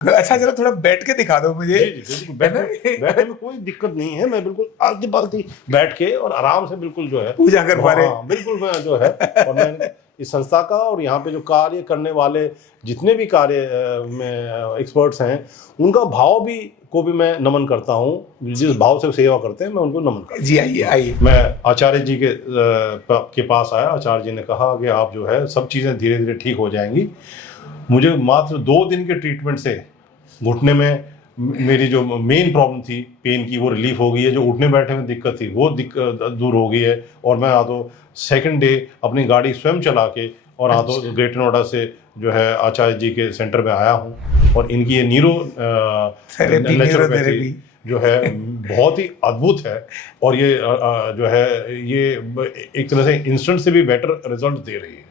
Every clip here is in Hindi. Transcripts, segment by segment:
अच्छा जरा थोड़ा बैठ के दिखा दो मुझे। जी बिल्कुल, बैठने में कोई दिक्कत नहीं है। मैं बिल्कुल आलती पालती बैठ के और आराम से बिल्कुल जो है पूजा कर पा रहे। हाँ बिल्कुल, मैं जो है और मैं इस संस्था का और यहाँ पे जो कार्य करने वाले जितने भी कार्य में एक्सपर्ट्स हैं, उनका भाव भी को भी मैं नमन करता हूँ। जिस भाव से सेवा करते हैं मैं उनको नमन करता हूँ। जी आइए आइए। मैं आचार्य जी के पास आया। आचार्य जी ने कहा कि आप जो है सब चीज़ें धीरे धीरे ठीक हो जाएंगी। मुझे मात्र 2 दिन के ट्रीटमेंट से घुटने में मेरी जो मेन प्रॉब्लम थी पेन की, वो रिलीफ हो गई है। जो उठने बैठने में दिक्कत थी वो दिक्कत दूर हो गई है। और मैं आ तो सेकंड डे अपनी गाड़ी स्वयं चला के और आ तो ग्रेटर नोएडा से जो है आचार्य जी के सेंटर में आया हूँ। और इनकी ये नेचुरोपैथी जो है बहुत ही अद्भुत है। और ये जो है ये एक तरह से इंस्टेंट से भी बेटर रिजल्ट दे रही है।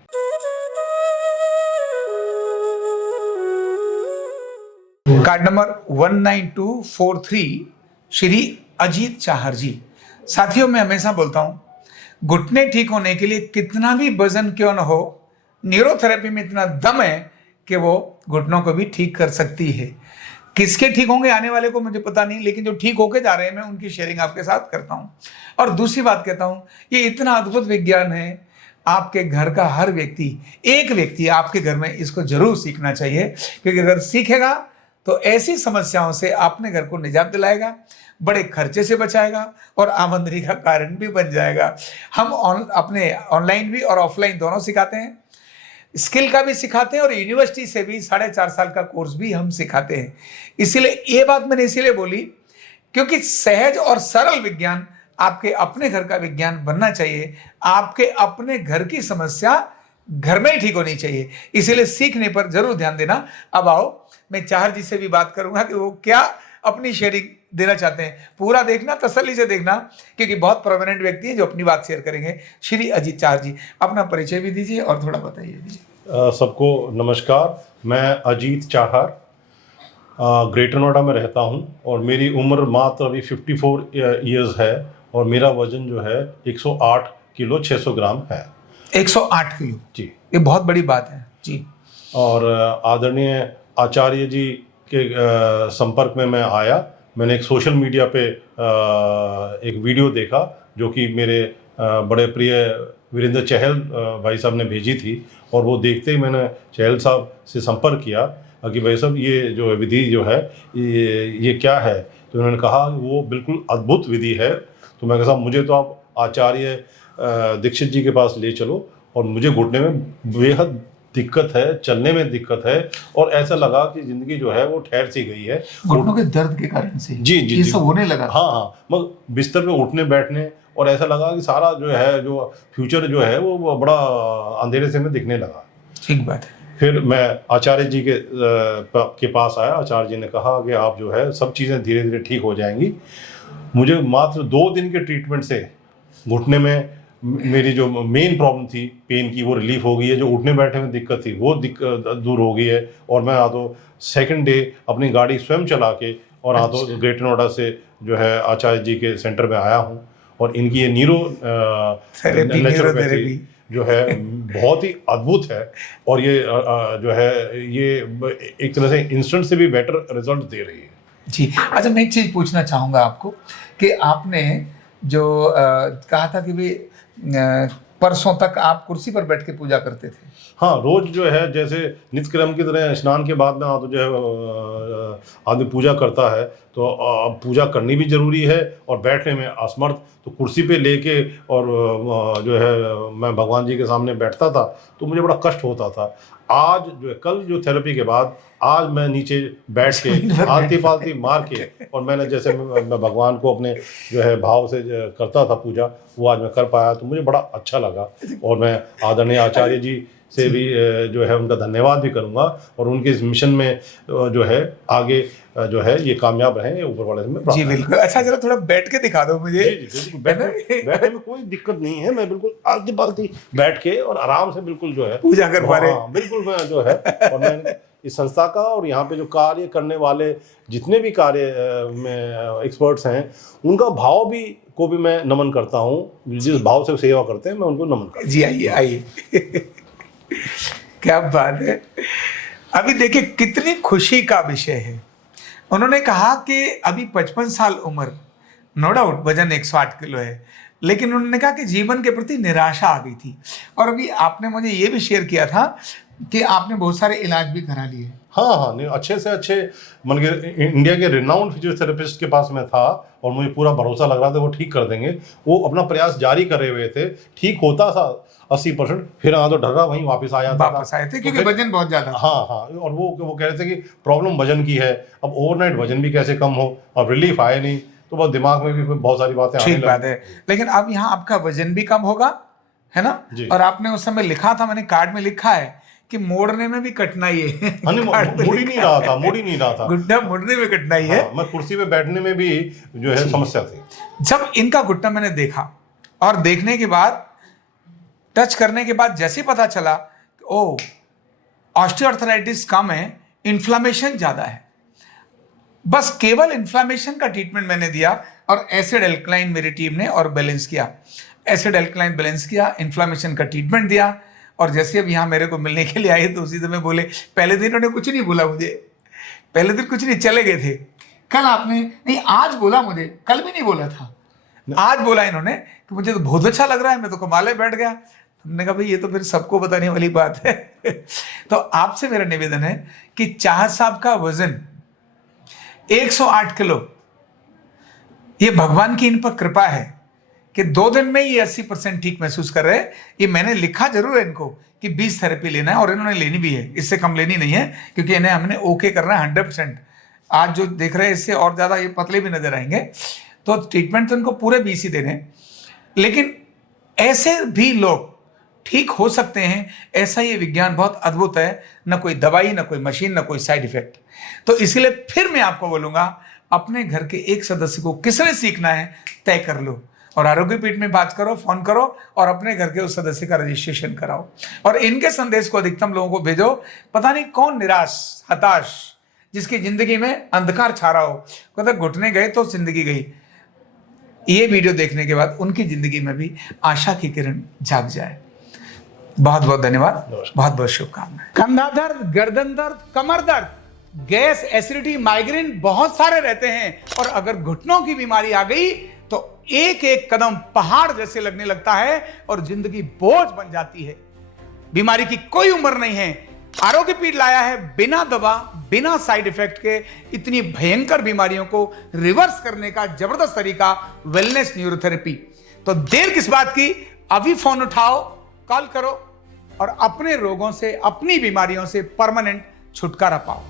कार्ड नंबर 19243 श्री अजीत चाहर जी। साथियों, मैं हमेशा बोलता हूं घुटने ठीक होने के लिए कितना भी वजन क्यों न हो, न्यूरोथेरेपी में इतना दम है कि वो घुटनों को भी ठीक कर सकती है। किसके ठीक होंगे आने वाले को मुझे पता नहीं, लेकिन जो ठीक होके जा रहे हैं मैं उनकी शेयरिंग आपके साथ करता हूं। और दूसरी बात कहता हूं, ये इतना अद्भुत विज्ञान है, आपके घर का हर व्यक्ति, एक व्यक्ति आपके घर में इसको जरूर सीखना चाहिए। क्योंकि अगर सीखेगा तो ऐसी समस्याओं से अपने घर को निजात दिलाएगा, बड़े खर्चे से बचाएगा और आमदनी का कारण भी बन जाएगा। हम अपने ऑनलाइन भी और ऑफलाइन दोनों सिखाते हैं, स्किल का भी सिखाते हैं और यूनिवर्सिटी से भी 4.5 साल का कोर्स भी हम सिखाते हैं। इसीलिए ये बात मैंने इसीलिए बोली क्योंकि सहज और सरल विज्ञान आपके अपने घर का विज्ञान बनना चाहिए। आपके अपने घर की समस्या घर में ही ठीक होनी चाहिए, इसीलिए सीखने पर जरूर ध्यान देना। अब आओ, मैं चाहर जी से भी बात करूंगा कि वो क्या अपनी शेयरिंग देना चाहते हैं। पूरा देखना, तसल्ली से देखना, क्योंकि बहुत प्रोमिनेंट व्यक्ति है जो अपनी बात शेयर करेंगे। श्री अजीत चाहर जी, अपना परिचय भी दीजिए और थोड़ा बताइए भी। सबको नमस्कार। मैं अजीत चाहर ग्रेटर नोएडा में रहता हूं और मेरी उम्र मात्र अभी 54 ईयर्स है और मेरा वजन जो है 108 किलो 600 ग्राम है। 108 किलो जी, ये बहुत बड़ी बात है जी। और आदरणीय आचार्य जी के संपर्क में मैं आया। मैंने एक सोशल मीडिया पे एक वीडियो देखा जो कि मेरे बड़े प्रिय वीरेंद्र चहल भाई साहब ने भेजी थी। और वो देखते ही मैंने चहल साहब से संपर्क किया कि भाई साहब ये जो विधि जो है ये क्या है। तो उन्होंने कहा वो बिल्कुल अद्भुत विधि है। तो मैं कहा मुझे तो आप आचार्य दीक्षित जी के पास ले चलो। और मुझे घुटने में बेहद दिक्कत है, चलने में दिक्कत है और ऐसा लगा कि जिंदगी जो है वो ठहर सी गई है घुटनों के दर्द के कारण से। जी जी ये जी सब होने लगा। हाँ, मगर बिस्तर पे उठने बैठने और ऐसा लगा कि सारा जो है जो फ्यूचर जो है वो बड़ा अंधेरे से में दिखने लगा। ठीक बात है। फिर मैं आचार्य जी के पास आया। आचार्य जी ने कहा कि आप जो है सब चीज़ें धीरे धीरे ठीक हो जाएंगी। मुझे मात्र 2 दिन के ट्रीटमेंट से घुटने में मेरी जो मेन प्रॉब्लम थी पेन की, वो रिलीफ हो गई है। जो उठने बैठने में दिक्कत थी वो दिक्कत दूर हो गई है। और मैं आ तो सेकंड डे अपनी गाड़ी स्वयं चला के और आ तो ग्रेटर नोएडा से जो है आचार्य जी के सेंटर में आया हूँ। और इनकी ये नेचुरोपैथी जो है बहुत ही अद्भुत है। और ये जो है ये एक तरह से इंस्टेंट से भी बेटर रिजल्ट दे रही है जी। अच्छा, मैं एक चीज़ पूछना चाहूँगा आपको कि आपने जो कहा था कि भी परसों तक आप कुर्सी पर बैठ के पूजा करते थे। हाँ, रोज जो है जैसे नित्य क्रम की तरह स्नान के बाद में तो जो है आदमी पूजा करता है। तो अब पूजा करनी भी जरूरी है और बैठने में असमर्थ तो कुर्सी पे लेके और जो है मैं भगवान जी के सामने बैठता था तो मुझे बड़ा कष्ट होता था। आज जो है कल जो थेरेपी के बाद आज मैं नीचे बैठ के आलती पालती मार के और मैंने जैसे मैं भगवान को अपने जो है भाव से करता था पूजा, वो आज मैं कर पाया तो मुझे बड़ा अच्छा लगा। और मैं आदरणीय आचार्य जी से भी जो है उनका धन्यवाद भी करूंगा और उनके इस मिशन में जो है आगे जो है ये कामयाब रहें, ये ऊपर वाले में जी बिल्कुल। अच्छा जरा थोड़ा बैठ के दिखा दो मुझे। जी बिल्कुल, बैठने में कोई दिक्कत नहीं है। मैं बिल्कुल आलती पालती बैठ के और आराम से बिल्कुल जो है पूजा कर पा रहे। बिल्कुल, मैं जो है और मैं इस संस्था का और यहाँ पे जो कार्य करने वाले जितने भी कार्य में एक्सपर्ट्स हैं उनका भाव भी को भी मैं नमन करता हूँ। जिस भाव से सेवा करते हैं मैं उनको नमन करता हूँ। जी आइए आइए। क्या बात है। अभी देखिए कितनी खुशी का विषय है। उन्होंने कहा कि अभी 55 साल उम्र, नो डाउट वजन 108 किलो है, लेकिन उन्होंने कहा कि जीवन के प्रति निराशा आ गई थी। और अभी आपने मुझे ये भी शेयर किया था कि आपने बहुत सारे इलाज भी करा लिए। हाँ हाँ, नहीं अच्छे से अच्छे मन के इंडिया के रिनाउंड फिजियोथेरेपिस्ट के पास में था और मुझे पूरा भरोसा लग रहा था वो ठीक कर देंगे। वो अपना प्रयास जारी करे हुए थे, ठीक होता था 80%, फिर तो डरा वहीं वापस आ जाता वापस आए थे तो क्योंकि वजन बहुत ज्यादा था। हाँ हाँ, और वो कह रहे थे कि प्रॉब्लम वजन की है, अब ओवरनाइट वजन भी कैसे कम हो, अब रिलीफ आए नहीं, तो बस दिमाग में भी बहुत सारी बातें आने ठीक बात लगी। है, लेकिन अब यहाँ आपका वजन भी कम होगा, है ना? जी। और आपने उस समय लिखा था, मैंने कार्ड में लिखा है कि मोड़ने में भी कठिनाई है। हाँ, नहीं, कार्ड पे मुड़ ही लिखा नहीं रहा था, है। मुड़ ही नहीं रहा था। घुटना मुड़ने में कठिनाई है। हाँ, मैं कुर्सी पे बैठने में भी जो है समस्या थी। जब इनका घुटना मैंने देखा और देखने के बाद, टच करने के बाद जैसे ही पता चला ओ ऑस्टियोआर्थराइटिस कम है, इन्फ्लामेशन ज्यादा है, बस केवल इन्फ्लामेशन का ट्रीटमेंट मैंने दिया और एसिड एल्कलाइन मेरी टीम ने और बैलेंस किया, एसिड एल्कलाइन बैलेंस किया, इन्फ्लामेशन का ट्रीटमेंट दिया। और जैसे अब यहाँ मेरे को मिलने के लिए आए तो उसी समय बोले, पहले दिन उन्होंने कुछ नहीं बोला मुझे, पहले दिन कुछ नहीं, चले गए थे। कल आपने नहीं, आज बोला मुझे, कल भी नहीं बोला था, आज बोला इन्होंने कि मुझे तो बहुत अच्छा लग रहा है, मैं तो कमाले बैठ गया। हमने कहा भाई ये तो फिर सबको बताने वाली बात है। तो आपसे मेरा निवेदन है कि चाहत साहब का वजन 108 किलो, ये भगवान की इन पर कृपा है कि 2 दिन में ये 80% ठीक महसूस कर रहे हैं। ये मैंने लिखा जरूर है इनको कि 20 थेरेपी लेना है और इन्होंने लेनी भी है, इससे कम लेनी नहीं है, क्योंकि इन्हें हमने ओके करना है 100%। आज जो देख रहे हैं इससे और ज़्यादा ये पतले भी नजर आएंगे, तो ट्रीटमेंट तो इनको पूरे 20 ही देने। लेकिन ऐसे भी लोग ठीक हो सकते हैं, ऐसा ये विज्ञान बहुत अद्भुत है, न कोई दवाई, न कोई मशीन, न कोई साइड इफेक्ट। तो इसलिए फिर मैं आपको बोलूंगा, अपने घर के एक सदस्य को किसने सीखना है तय कर लो और आरोग्य पीठ में बात करो, फोन करो और अपने घर के उस सदस्य का रजिस्ट्रेशन कराओ और इनके संदेश को अधिकतम लोगों को भेजो। पता नहीं कौन निराश, हताश, जिसकी जिंदगी में अंधकार छा रहा हो, कहते घुटने गए तो जिंदगी गई। ये वीडियो देखने के बाद उनकी जिंदगी में भी आशा की किरण जाग जाए। बहुत बहुत धन्यवाद, बहुत बहुत शुभकामनाएं। कंधा दर्द, गर्दन दर्द, कमर दर्द, गैस, एसिडिटी, माइग्रेन बहुत सारे रहते हैं और अगर घुटनों की बीमारी आ गई तो एक एक कदम पहाड़ जैसे लगने लगता है और जिंदगी बोझ बन जाती है। बीमारी की कोई उम्र नहीं है। आरोग्य पीठ लाया है बिना दवा, बिना साइड इफेक्ट के इतनी भयंकर बीमारियों को रिवर्स करने का जबरदस्त तरीका, वेलनेस न्यूरोथेरेपी। तो देर किस बात की, अभी फोन उठाओ, कॉल करो और अपने रोगों से, अपनी बीमारियों से परमानेंट छुटकारा पाओ।